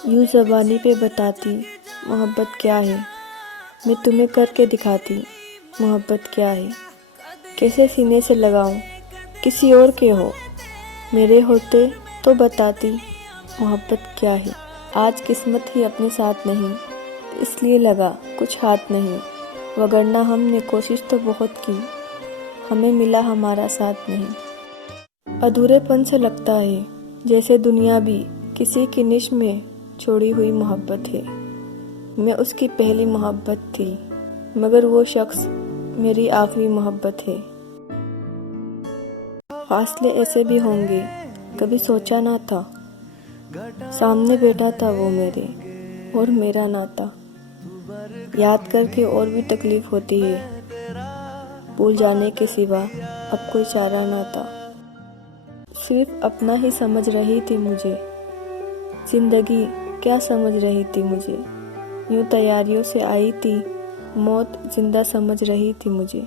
यूँ ज़बानी पे बताती मोहब्बत क्या है, मैं तुम्हें करके दिखाती मोहब्बत क्या है। कैसे सीने से लगाऊं, किसी और के हो, मेरे होते तो बताती मोहब्बत क्या है। आज किस्मत ही अपने साथ नहीं, इसलिए लगा कुछ हाथ नहीं, वगरना हमने कोशिश तो बहुत की, हमें मिला हमारा साथ नहीं। अधूरेपन से लगता है जैसे दुनिया भी किसी की निश में छोड़ी हुई मोहब्बत है। मैं उसकी पहली मोहब्बत थी, मगर वो शख्स मेरी आखिरी मोहब्बत है। फासले ऐसे भी होंगे कभी सोचा ना था, सामने बैठा था वो मेरे और मेरा नाता। याद करके और भी तकलीफ होती है, भूल जाने के सिवा अब कोई चारा ना था। सिर्फ अपना ही समझ रही थी मुझे, जिंदगी क्या समझ रही थी मुझे। यूं तैयारियों से आई थी मौत, जिंदा समझ रही थी मुझे।